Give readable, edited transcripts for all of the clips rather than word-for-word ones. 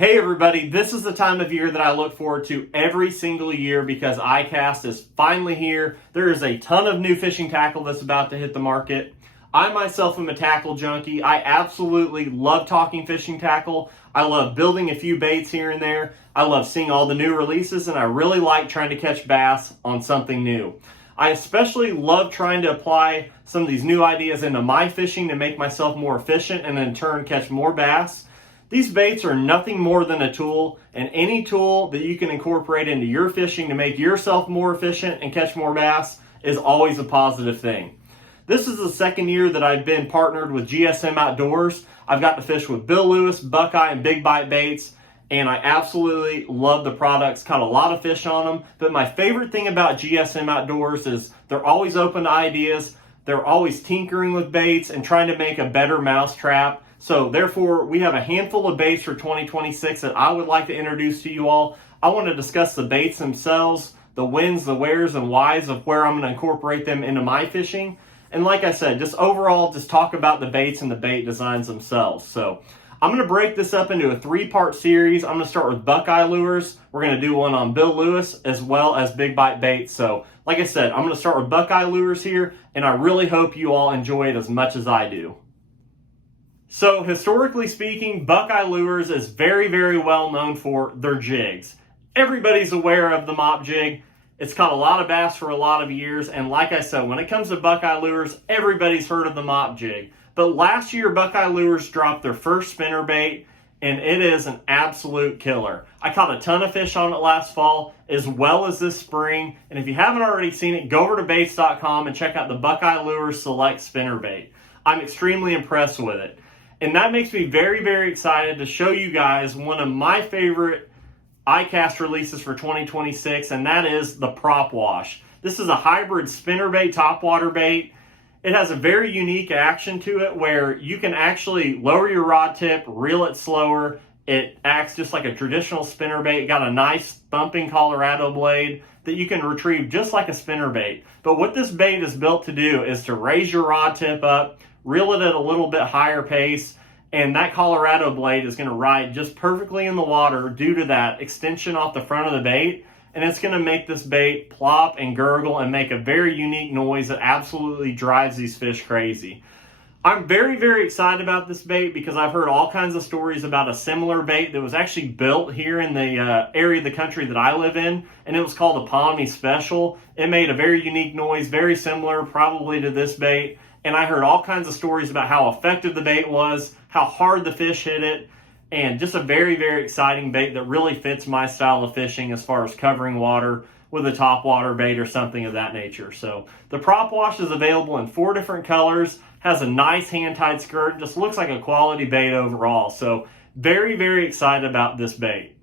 Hey everybody, this is the time of year that I look forward to every single year because ICAST is finally here. There is a ton of new fishing tackle that's about to hit the market. I myself am a tackle junkie. I absolutely love talking fishing tackle. I love building a few baits here and there. I love seeing all the new releases, and I really like trying to catch bass on something new. I especially love trying to apply some of these new ideas into my fishing to make myself more efficient and in turn catch more bass. These baits are nothing more than a tool, and any tool that you can incorporate into your fishing to make yourself more efficient and catch more bass is always a positive thing. This is the second year that I've been partnered with GSM Outdoors. I've got to fish with Bill Lewis, Buckeye, and Big Bite baits, and I absolutely love the products. Caught a lot of fish on them, but my favorite thing about GSM Outdoors is they're always open to ideas. They're always tinkering with baits and trying to make a better mousetrap. So therefore, we have a handful of baits for 2026 that I would like to introduce to you all. I want to discuss the baits themselves, the whens, the wheres, and whys of where I'm going to incorporate them into my fishing. And like I said, just overall, just talk about the baits and the bait designs themselves. So I'm going to break this up into a 3-part series. I'm going to start with Buckeye Lures. We're going to do one on Bill Lewis as well as Big Bite baits. So like I said, I'm going to start with Buckeye Lures here, and I really hope you all enjoy it as much as I do. So historically speaking, Buckeye Lures is very, very well known for their jigs. Everybody's aware of the mop jig. It's caught a lot of bass for a lot of years, and like I said, when it comes to Buckeye Lures, everybody's heard of the mop jig. But last year, Buckeye Lures dropped their first spinnerbait, and it is an absolute killer. I caught a ton of fish on it last fall, as well as this spring, and if you haven't already seen it, go over to baits.com and check out the Buckeye Lures Select spinnerbait. I'm extremely impressed with it. And that makes me very, very excited to show you guys one of my favorite ICAST releases for 2026, and that is the Prop Wash. This is a hybrid spinnerbait, topwater bait. It has a very unique action to it where you can actually lower your rod tip, reel it slower. It acts just like a traditional spinnerbait. It got a nice thumping Colorado blade that you can retrieve just like a spinnerbait. But what this bait is built to do is to raise your rod tip up, reel it at a little bit higher pace, and that Colorado blade is going to ride just perfectly in the water due to that extension off the front of the bait, and it's going to make this bait plop and gurgle and make a very unique noise that absolutely drives these fish crazy. I'm very, very excited about this bait because I've heard all kinds of stories about a similar bait that was actually built here in the area of the country that I live in, and it was called a Pommy Special. It made a very unique noise, very similar probably to this bait. And I heard all kinds of stories about how effective the bait was, how hard the fish hit it, and just a very, very exciting bait that really fits my style of fishing as far as covering water with a topwater bait or something of that nature. So the Prop Wash is available in 4 different colors, has a nice hand-tied skirt, just looks like a quality bait overall. So very, very excited about this bait.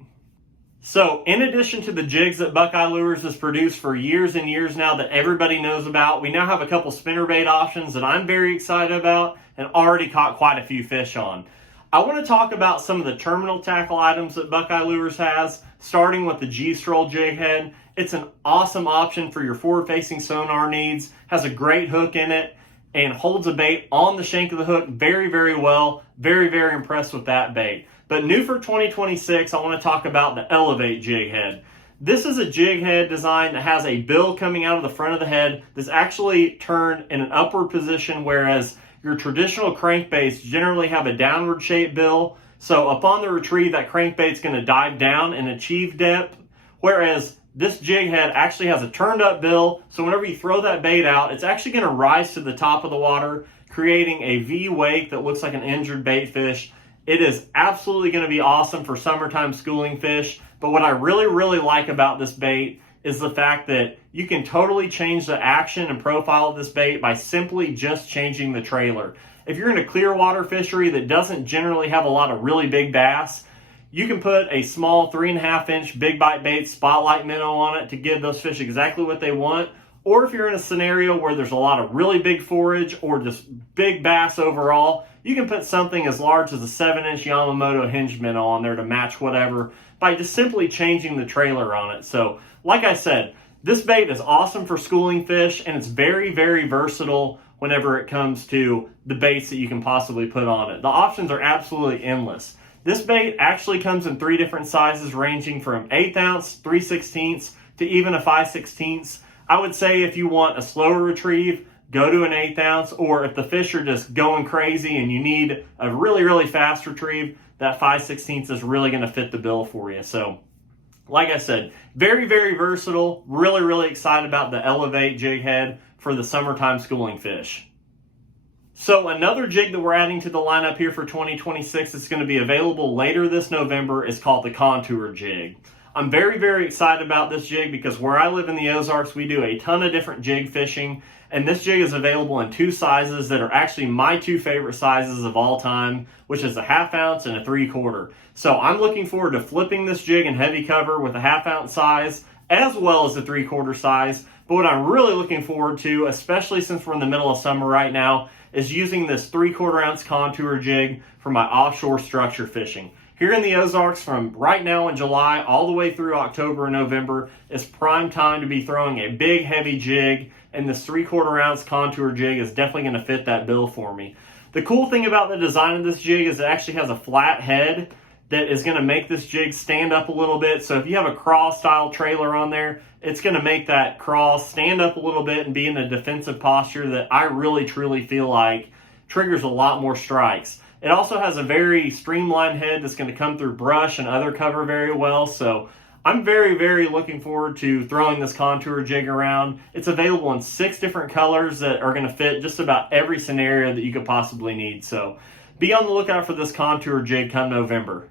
So in addition to the jigs that Buckeye Lures has produced for years and years now that everybody knows about, we now have a couple spinnerbait options that I'm very excited about and already caught quite a few fish on. I want to talk about some of the terminal tackle items that Buckeye Lures has, starting with the G-Stroll jig head. It's an awesome option for your forward-facing sonar needs, has a great hook in it, and holds a bait on the shank of the hook very, very well. Very, very impressed with that bait. But new for 2026, I want to talk about the Elevate jig head. This is a jig head design that has a bill coming out of the front of the head that's actually turned in an upward position, whereas your traditional crankbaits generally have a downward shaped bill. So upon the retrieve, that crankbait's going to dive down and achieve depth, whereas this jig head actually has a turned up bill. So whenever you throw that bait out, it's actually going to rise to the top of the water, creating a V wake that looks like an injured bait fish. It is absolutely going to be awesome for summertime schooling fish. But what I really, really like about this bait is the fact that you can totally change the action and profile of this bait by simply just changing the trailer. If you're in a clear water fishery that doesn't generally have a lot of really big bass, you can put a small 3.5-inch Big Bite bait spotlight minnow on it to give those fish exactly what they want. Or if you're in a scenario where there's a lot of really big forage or just big bass overall, you can put something as large as a 7-inch Yamamoto hinge minnow on there to match whatever by just simply changing the trailer on it. So, like I said, this bait is awesome for schooling fish, and it's very, very versatile whenever it comes to the baits that you can possibly put on it. The options are absolutely endless. This bait actually comes in 3 different sizes ranging from 1/8 ounce, 3/16 to even a 5/16. I would say if you want a slower retrieve, go to an 1/8 ounce, or if the fish are just going crazy and you need a really, really fast retrieve, that 5/16 is really going to fit the bill for you. So, like I said, very, very versatile. Really, really excited about the Elevate jig head for the summertime schooling fish. So another jig that we're adding to the lineup here for 2026 is going to be available later this November is called the Contour jig. I'm very, very excited about this jig because where I live in the Ozarks, we do a ton of different jig fishing, and this jig is available in 2 sizes that are actually my 2 favorite sizes of all time, which is a 1/2 ounce and a 3/4. So I'm looking forward to flipping this jig in heavy cover with a 1/2 ounce size as well as the 3/4 size. But what I'm really looking forward to, especially since we're in the middle of summer right now, is using this 3/4 ounce Contour jig for my offshore structure fishing. Here in the Ozarks, from right now in July all the way through October and November, is prime time to be throwing a big heavy jig, and this 3/4 ounce Contour jig is definitely going to fit that bill for me. The cool thing about the design of this jig is it actually has a flat head that is going to make this jig stand up a little bit. So if you have a crawl style trailer on there, it's going to make that crawl stand up a little bit and be in a defensive posture that I really truly feel like triggers a lot more strikes. It also has a very streamlined head that's going to come through brush and other cover very well. So I'm very, very looking forward to throwing this Contour jig around. It's available in 6 different colors that are going to fit just about every scenario that you could possibly need. So be on the lookout for this Contour jig come November.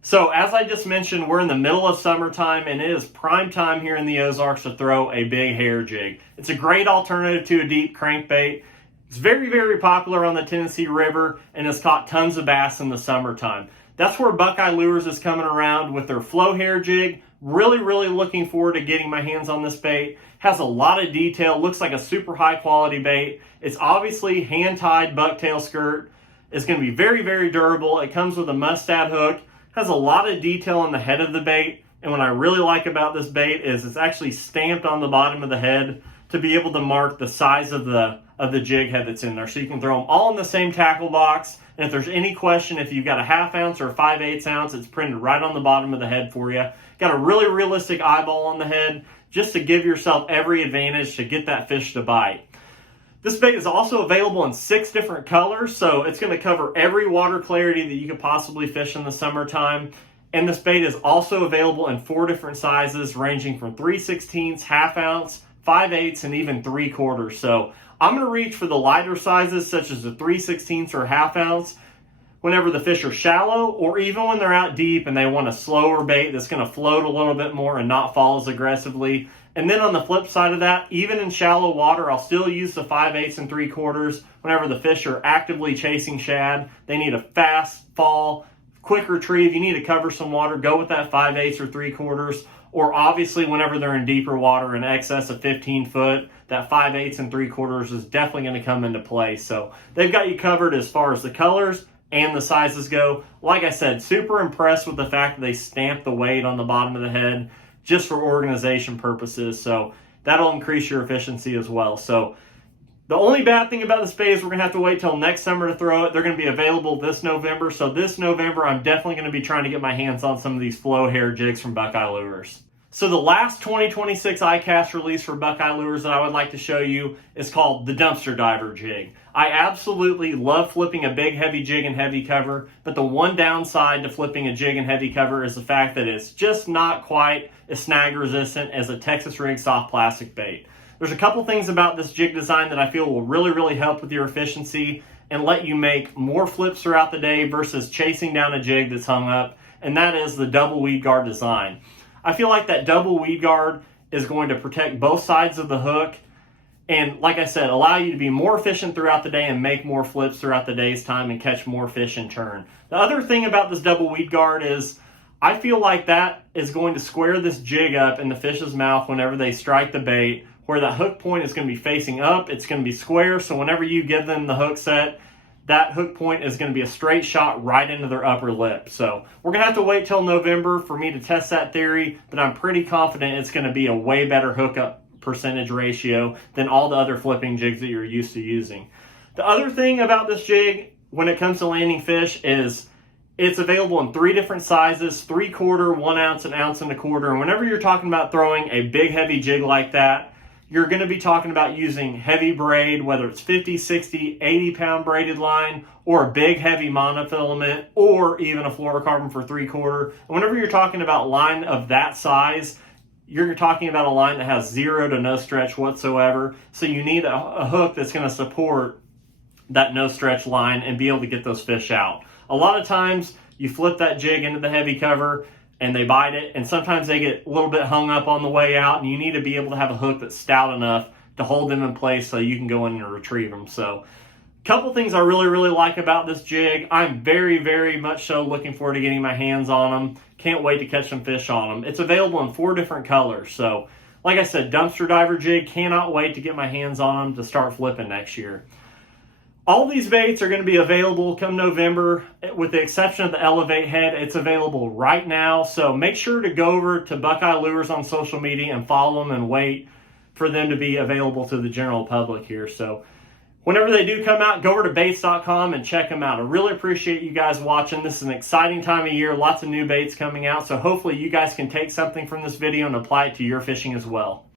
So as I just mentioned, we're in the middle of summertime and it is prime time here in the Ozarks to throw a big hair jig. It's a great alternative to a deep crankbait. It's very, very popular on the Tennessee River and has caught tons of bass in the summertime. That's where Buckeye Lures is coming around with their flow hair jig. Really, really looking forward to getting my hands on this bait. Has a lot of detail, looks like a super high quality bait. It's obviously hand-tied bucktail skirt. It's going to be very, very durable. It comes with a mustad hook. Has a lot of detail on the head of the bait, and what I really like about this bait is it's actually stamped on the bottom of the head to be able to mark the size of the jig head that's in there, so you can throw them all in the same tackle box. And if there's any question if you've got a 1/2 ounce or a 5/8 ounce, it's printed right on the bottom of the head for you. Got a really realistic eyeball on the head just to give yourself every advantage to get that fish to bite. This bait is also available in 6 different colors, so it's going to cover every water clarity that you could possibly fish in the summertime. And this bait is also available in 4 different sizes, ranging from 3/16, 1/2 ounce, 5/8, and even 3/4. So I'm going to reach for the lighter sizes, such as the 3/16 or 1/2 ounce, whenever the fish are shallow, or even when they're out deep and they want a slower bait that's going to float a little bit more and not fall as aggressively. And then on the flip side of that, even in shallow water, I'll still use the 5/8 and 3/4 whenever the fish are actively chasing shad. They need a fast fall, quick retrieve. You need to cover some water, go with that 5/8 or 3/4. Or obviously whenever they're in deeper water in excess of 15 foot, that 5/8 and 3/4 is definitely going to come into play. So they've got you covered as far as the colors and the sizes go. Like I said, super impressed with the fact that they stamped the weight on the bottom of the head just for organization purposes. So that'll increase your efficiency as well. So the only bad thing about this bait is we're going to have to wait till next summer to throw it. They're going to be available this November. So this November, I'm definitely going to be trying to get my hands on some of these flow hair jigs from Buckeye Lures. So the last 2026 ICAST release for Buckeye Lures that I would like to show you is called the Dumpster Diver Jig. I absolutely love flipping a big heavy jig in heavy cover, but the one downside to flipping a jig in heavy cover is the fact that it's just not quite as snag resistant as a Texas rig soft plastic bait. There's a couple things about this jig design that I feel will really, really help with your efficiency and let you make more flips throughout the day versus chasing down a jig that's hung up, and that is the double weed guard design. I feel like that double weed guard is going to protect both sides of the hook and, like I said, allow you to be more efficient throughout the day and make more flips throughout the day's time and catch more fish in turn. The other thing about this double weed guard is I feel like that is going to square this jig up in the fish's mouth whenever they strike the bait, where that hook point is going to be facing up, it's going to be square, so whenever you give them the hook set, that hook point is going to be a straight shot right into their upper lip. So we're going to have to wait till November for me to test that theory, but I'm pretty confident it's going to be a way better hookup percentage ratio than all the other flipping jigs that you're used to using. The other thing about this jig when it comes to landing fish is It's available in 3 different sizes, 3/4, 1 ounce, 1 1/4 ounce. And whenever you're talking about throwing a big heavy jig like that, you're going to be talking about using heavy braid, whether it's 50, 60, 80 pound braided line, or a big heavy monofilament, or even a fluorocarbon for 3/4. And whenever you're talking about line of that size, you're talking about a line that has 0 to no stretch whatsoever. So you need a hook that's going to support that no stretch line and be able to get those fish out. A lot of times you flip that jig into the heavy cover and they bite it, and sometimes they get a little bit hung up on the way out, and you need to be able to have a hook that's stout enough to hold them in place so you can go in and retrieve them. So a couple things I really like about this jig. I'm very much so looking forward to getting my hands on them. Can't wait to catch some fish on them. It's available in 4 different colors. So like I said, dumpster diver jig, cannot wait to get my hands on them to start flipping next year. All these baits are going to be available come November, with the exception of the Elevate head. It's available right now, so make sure to go over to Buckeye Lures on social media and follow them and wait for them to be available to the general public here. So whenever they do come out, go over to baits.com and check them out. I really appreciate you guys watching. This is an exciting time of year, lots of new baits coming out, so hopefully you guys can take something from this video and apply it to your fishing as well.